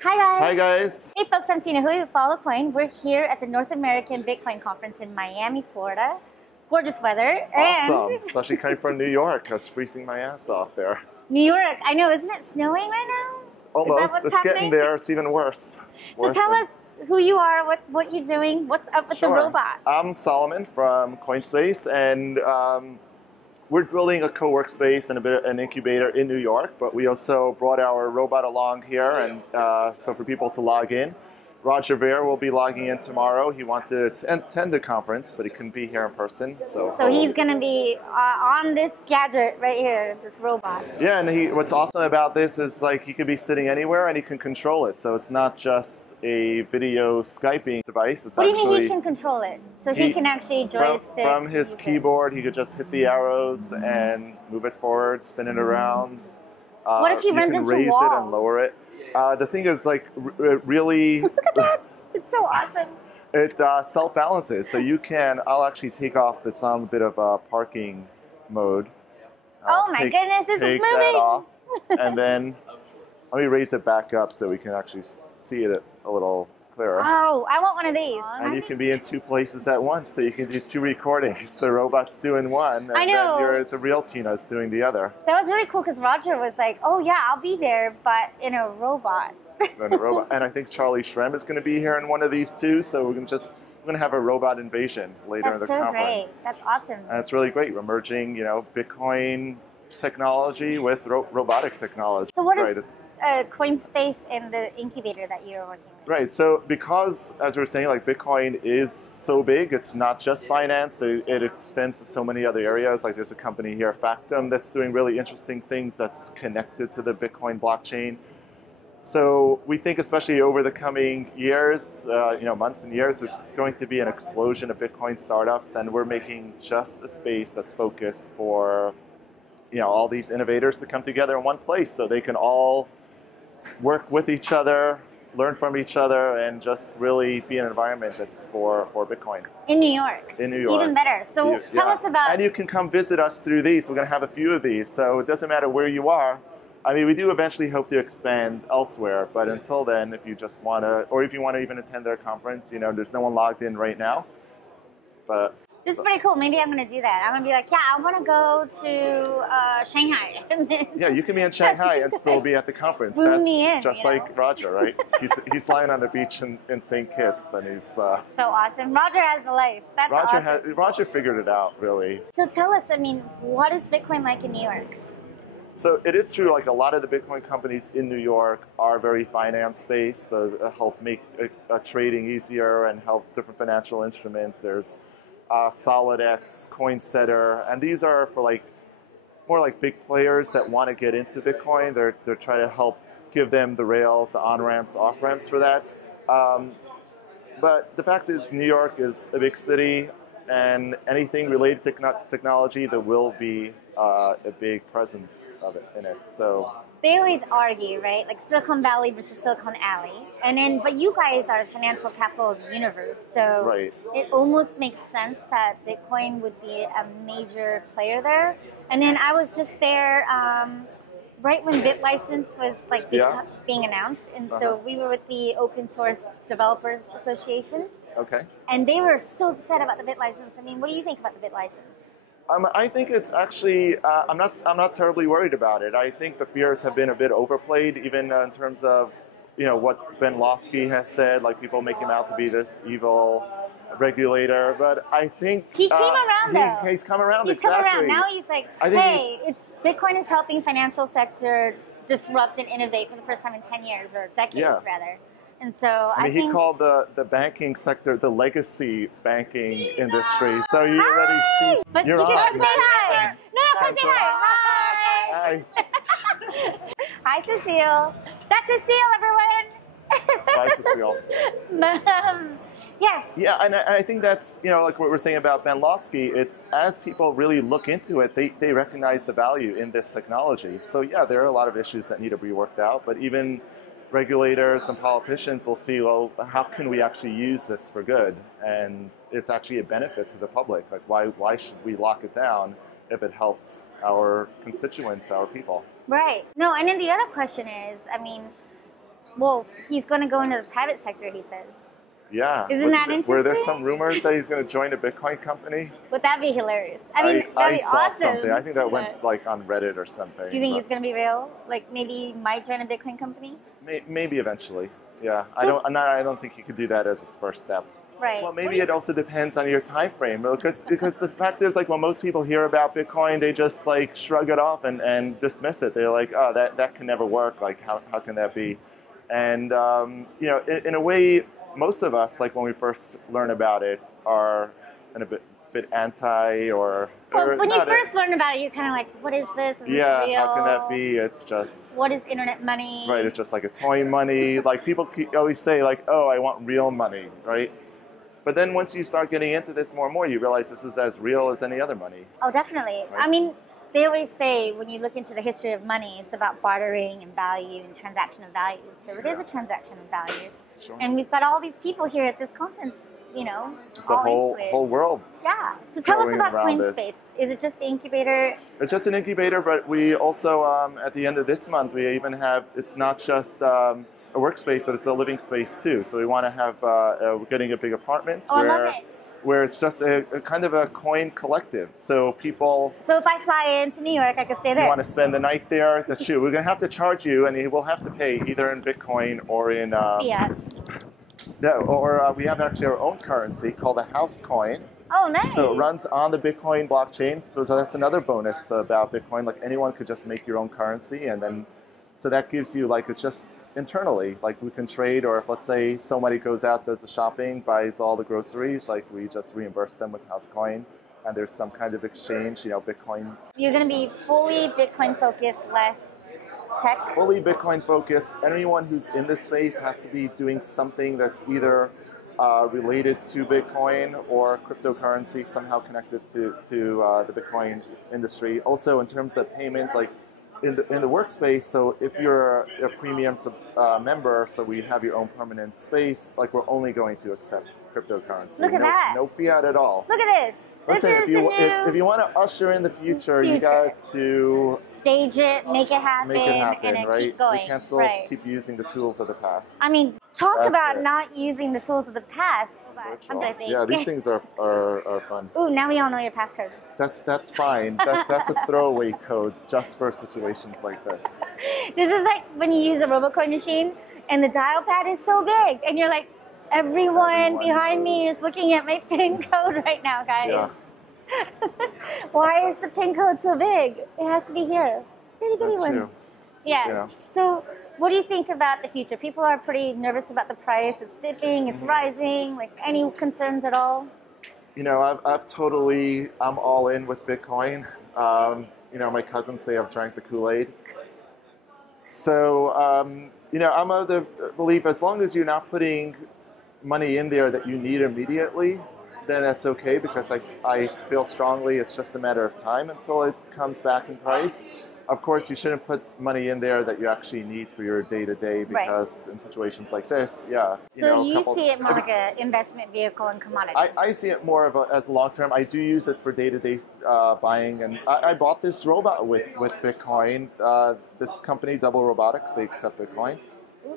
Hi guys! Hi guys! Hey folks, I'm Tina Hui with Follow Coin. We're here at the North American Bitcoin Conference in Miami, Florida. Gorgeous weather. Awesome! And Especially coming from New York. I was freezing my ass off there. New York, I know, isn't it snowing right now? Almost. Is that what's It's happening? getting there. It's even worse. So tell us who you are, what you're doing, what's up with the robot? I'm Solomon from Coinspace, and we're building a co-work space and an incubator in New York, but we also brought our robot along here, and so for people to log in. Roger Ver will be logging in tomorrow. He wanted to attend the conference, but he couldn't be here in person. So he's going to be on this gadget right here, this robot. Yeah, and what's awesome about this is like he could be sitting anywhere and he can control it. So it's not just a video Skyping device. It's what do you mean he can control it? So he can actually joystick? From his keyboard, he could just hit the arrows and move it forward, spin it around. What if he runs into walls? You can raise it and lower it. The thing is, like, really... Look at that! It's so awesome. It self-balances. So you can... I'll actually take off. It's on a bit of a parking mode. Oh my goodness, it's moving! Take that off. And then let me raise it back up so we can actually see it a little clearer. Oh, I want one of these. And you can be in two places at once, so you can do two recordings. The robot's doing one, and then the real Tina's doing the other. That was really cool because Roger was like, "Oh yeah, I'll be there, but in a robot." And I think Charlie Shrem is going to be here in one of these too. So we're going to have a robot invasion later in the conference. That's so great. That's awesome. And it's really great. We're merging, Bitcoin technology with robotic technology. So what is Coinspace and the incubator that you're working with? Right. So because, as we were saying, like Bitcoin is so big, it's not just finance. It extends to so many other areas. Like there's a company here, Factum, that's doing really interesting things that's connected to the Bitcoin blockchain. So we think, especially over the coming years, months and years, there's going to be an explosion of Bitcoin startups, and we're making just a space that's focused for, all these innovators to come together in one place, so they can all work with each other, learn from each other, and just really be an environment that's for Bitcoin. In New York. In New York. Even better. So tell us about... And you can come visit us through these. We're going to have a few of these, so it doesn't matter where you are. I mean, we do eventually hope to expand elsewhere, but until then, if you just want to, or if you want to even attend their conference, there's no one logged in right now. But this is pretty cool. Maybe I'm going to do that. I'm going to be like, yeah, I want to go to Shanghai. Yeah, you can be in Shanghai and still be at the conference. Boom me in, just like Roger, right? He's lying on the beach in St. Kitts, and he's... so awesome. Roger has the life. That's awesome. Roger figured it out, really. So tell us, what is Bitcoin like in New York? So it is true, like a lot of the Bitcoin companies in New York are very finance-based. They help make trading easier and help different financial instruments. There's SolidX, Coinsetter, and these are for more like big players that want to get into Bitcoin. They're trying to help give them the rails, the on-ramps, off-ramps for that. But the fact is, New York is a big city, and anything related to technology, there will be a big presence of it in it. So they always argue, right? Like Silicon Valley versus Silicon Alley, but you guys are financial capital of the universe, so it almost makes sense that Bitcoin would be a major player there. And then I was just there right when BitLicense was being announced, and so we were with the Open Source Developers Association. Okay. And they were so upset about the BitLicense. What do you think about the BitLicense? I think it's actually, I'm not terribly worried about it. I think the fears have been a bit overplayed, even in terms of, what Ben Losky has said, like people make him out to be this evil regulator. But I think he came around though. He's come around. He's come around. Now he's like, hey, Bitcoin is helping financial sector disrupt and innovate for the first time in 10 years or decades rather. And so I think he called the banking sector the legacy banking industry. So you already see. But you can come say hi. No, come say hi. Hi. Hi, Cecile. That's Cecile, everyone. Bye, Cecile. Yes. Yeah, and I think that's, like what we're saying about Ben Losky, it's as people really look into it, they recognize the value in this technology. So yeah, there are a lot of issues that need to be worked out, but even regulators and politicians will see, well, how can we actually use this for good? And it's actually a benefit to the public. Like, why should we lock it down if it helps our constituents, our people? Right. No, and then the other question is, Well, he's going to go into the private sector, he says. Yeah. Isn't that interesting? Were there some rumors that he's going to join a Bitcoin company? Would that be hilarious? I mean, that'd be saw awesome. something. I think that went like on Reddit or something. Do you think it's going to be real? Like maybe he might join a Bitcoin company? Maybe eventually. Yeah. So, I don't think he could do that as his first step. Right. Well, maybe it also depends on your time frame, because the fact is, like, when most people hear about Bitcoin, they just like shrug it off and dismiss it. They're like, oh, that can never work. Like, how can that be? And you know, in a way, most of us, like when we first learn about it, are a bit anti or. Well, when you first learn about it, you're kind of like, what is this? Is this real? How can that be? It's just. What is internet money? Right. It's just like a toy money. Like people always say, like, oh, I want real money, right? But then once you start getting into this more and more, you realize this is as real as any other money. Oh, definitely. Right? I mean, they always say when you look into the history of money, it's about bartering and value and transaction of values. So it is a transaction of value. Sure. And we've got all these people here at this conference, you know, it's all the into it. whole world. Yeah. So tell us about Coinspace. Is it just the incubator? It's just an incubator, but we also, at the end of this month, we even have, it's not just a workspace, but it's a living space too. So we want to have, we're getting a big apartment where it's just a kind of a coin collective. So people... So if I fly into New York, I can stay there? You want to spend the night there? That's true. We're going to have to charge you, and you will have to pay either in Bitcoin or in... Fiat. No, or we have actually our own currency called a house coin. Oh, nice. So it runs on the Bitcoin blockchain. So that's another bonus about Bitcoin. Like anyone could just make your own currency, and then... So that gives you, like, it's just internally, like we can trade, or if let's say somebody goes out, does the shopping, buys all the groceries, like we just reimburse them with Housecoin, and there's some kind of exchange, you know, Bitcoin. You're going to be fully Bitcoin focused, less tech? Fully Bitcoin focused. Anyone who's in this space has to be doing something that's either related to Bitcoin or cryptocurrency, somehow connected to the Bitcoin industry. Also, in terms of payment, like, in the workspace, so if you're a premium member, so we have your own permanent space, like we're only going to accept cryptocurrency. Look at that. No fiat at all. Look at this. Listen, if you want to usher in the future, you got to stage it, make it happen, and right? keep going. We can't still keep using the tools of the past. I mean, talk about not using the tools of the past. Yeah, these things are fun. Ooh, now we all know your passcode. That's fine. That's a throwaway code just for situations like this. This is like when you use a RoboCoin machine and the dial pad is so big, and you're like, everyone behind me is looking at my PIN code right now, guys. Yeah. Why is the PIN code so big? It has to be here. Bitty bitty one. True. Yeah. So what do you think about the future? People are pretty nervous about the price. It's dipping, it's rising. Like, any concerns at all? You know, I'm all in with Bitcoin. You know, my cousins say I've drank the Kool-Aid. So, you know, I'm of the belief as long as you're not putting money in there that you need immediately, then that's okay, because I feel strongly it's just a matter of time until it comes back in price. Of course, you shouldn't put money in there that you actually need for your day-to-day, because in situations like this, So you see it more like an investment vehicle in commodities? I see it more of as long-term. I do use it for day-to-day buying, and I bought this robot with Bitcoin. This company, Double Robotics, they accept Bitcoin.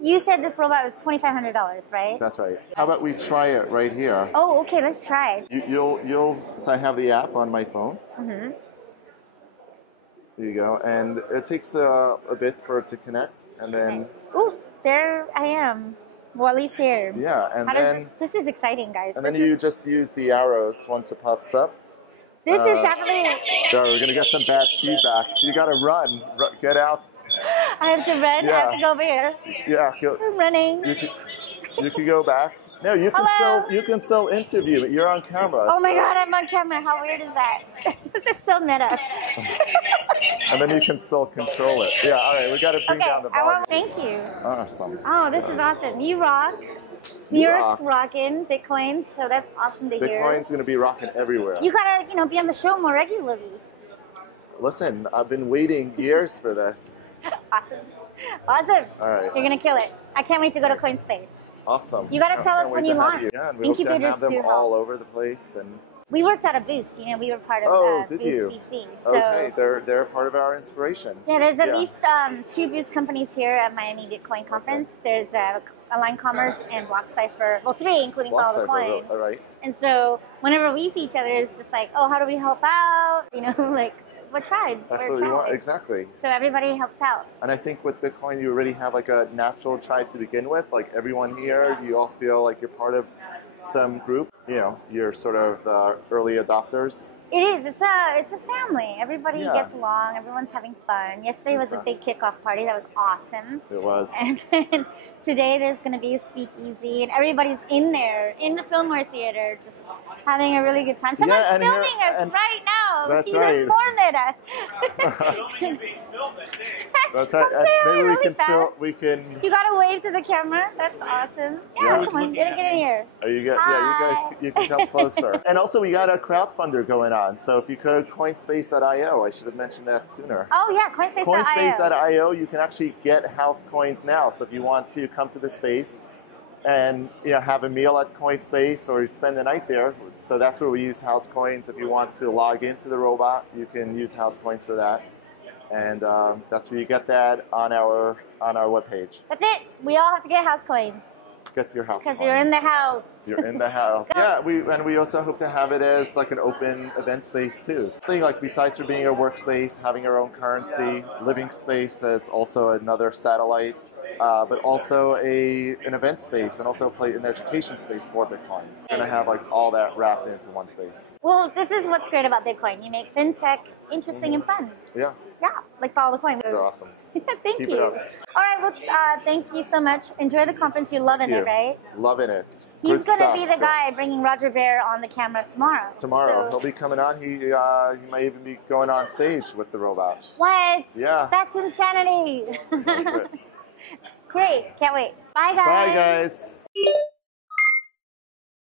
You said this robot was $2,500, right? That's right. How about we try it right here? Oh, okay, let's try. So I have the app on my phone. Mm-hmm. There you go. And it takes a bit for it to connect, and then... Ooh, there I am. Wally's here. Yeah, and then... This is exciting, guys. And then you just use the arrows once it pops up. This is definitely... So we're going to get some bad feedback. You got to run. Get out. I have to run? I have to go over here? Yeah. I'm running. You can go back. No, you can still interview. You're on camera. Oh my God, I'm on camera. How weird is that? This is so meta. And then you can still control it. Yeah, all right, we got to bring down the volume. Thank you. Awesome. Oh, this is awesome. You rock. New York's rocking Bitcoin, so that's awesome to hear. Bitcoin's going to be rocking everywhere. You got to, be on the show more regularly. Listen, I've been waiting years for this. Awesome. All right. You're going to kill it. I can't wait to go to Coinspace. Awesome. You got to tell us when you launch. Yeah, and we hope to have them all over the place. And We worked at a Boost. You know, we were part of did Boost you? VC. So, okay, they're part of our inspiration. Yeah, there's at least 2 Boost companies here at Miami Bitcoin Conference. Okay. There's Align Commerce and BlockCypher. Well, 3, including Follow the Coin. All right. And so whenever we see each other, it's just like, oh, how do we help out? You know, like, we're tribe. That's what we want, exactly. So everybody helps out. And I think with Bitcoin, you already have like a natural tribe to begin with. Like everyone here, you all feel like you're part of some group. You know, you're sort of the early adopters. It is. It's a family. Everybody gets along. Everyone's having fun. Yesterday was a big kickoff party. That was awesome. It was. And then today there's going to be a speakeasy, and everybody's in there, in the Fillmore Theater, just having a really good time. Someone's filming us right now. That's He right. informed us. That's right. We can. You got to wave to the camera. That's awesome. Yeah, come on, get in here. You can come closer. And also, we got a crowdfunder going on. So if you go to Coinspace.io, I should have mentioned that sooner. Oh yeah, Coinspace.io. Coinspace.io, you can actually get house coins now. So if you want to come to the space and have a meal at Coinspace or spend the night there, so that's where we use house coins. If you want to log into the robot, you can use house coins for that. And that's where you get that on our webpage. That's it. We all have to get house coins. Get your house because you're in the house. You're in the house. Yeah, we also hope to have it as like an open event space too. Something like besides for being a workspace, having our own currency, living space as also another satellite, but also an event space and also an education space for Bitcoin. It's going to have like all that wrapped into one space. Well, this is what's great about Bitcoin. You make fintech interesting and fun. Yeah. Yeah, like Follow the Coin. That's awesome. Thank you. All right, well, thank you so much. Enjoy the conference. You're loving it, right? Loving it. He's going to be the guy bringing Roger Ver on the camera tomorrow. So. He'll be coming on. He might even be going on stage with the robot. What? Yeah. That's insanity. That's it. Great. Can't wait. Bye, guys. Bye, guys.